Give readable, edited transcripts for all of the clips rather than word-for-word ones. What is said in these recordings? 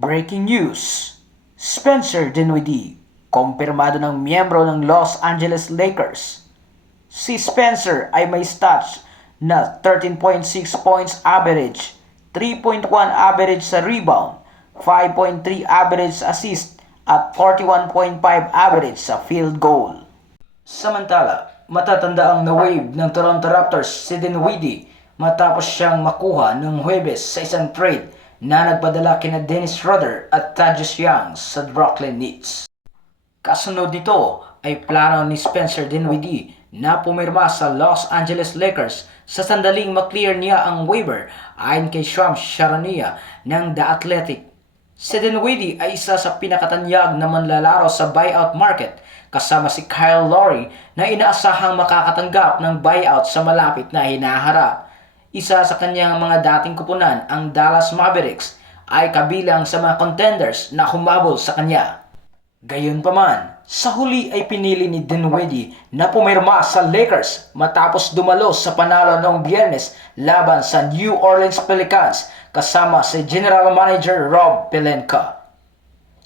Breaking news, Spencer Dinwiddie, kumpirmado ng miyembro ng Los Angeles Lakers. Si Spencer ay may stats na 13.6 points average, 3.1 average sa rebound, 5.3 average sa assist, at 41.5 average sa field goal. Samantala, matatanda ang na-wave ng Toronto Raptors si Dinwiddie matapos siyang makuha ng Huwebes sa isang trade na nagpadala kina Dennis Schroeder at Thaddeus Young sa Brooklyn Nets. Kasunod nito ay plano ni Spencer Dinwiddie na pumirma sa Los Angeles Lakers sa sandaling maklear niya ang waiver ayon kay Shams Charania ng The Athletic. Si Dinwiddie ay isa sa pinakatanyag na manlalaro sa buyout market kasama si Kyle Lowry na inaasahang makakatanggap ng buyout sa malapit na hinaharap. Isa sa kanyang mga dating kupunan, ang Dallas Mavericks, ay kabilang sa mga contenders na humabol sa kanya. Gayunpaman, sa huli ay pinili ni Dinwiddie na pumirma sa Lakers matapos dumalo sa panalo noong Biyernes laban sa New Orleans Pelicans kasama si General Manager Rob Pelinka.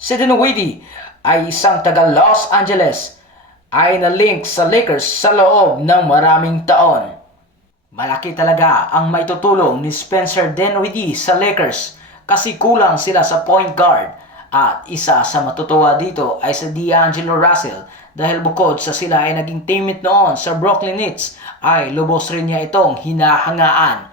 Si Dinwiddie ay isang taga Los Angeles ay na-link sa Lakers sa loob ng maraming taon. Malaki talaga ang maitutulong ni Spencer Dinwiddie sa Lakers kasi kulang sila sa point guard. At isa sa matutuwa dito ay si D'Angelo Russell dahil bukod sa sila ay naging teammate noon sa Brooklyn Nets ay lubos rin niya itong hinahangaan.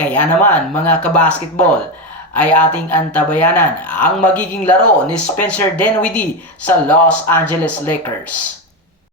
Kaya naman mga kabasketball ay ating antabayanan ang magiging laro ni Spencer Dinwiddie sa Los Angeles Lakers.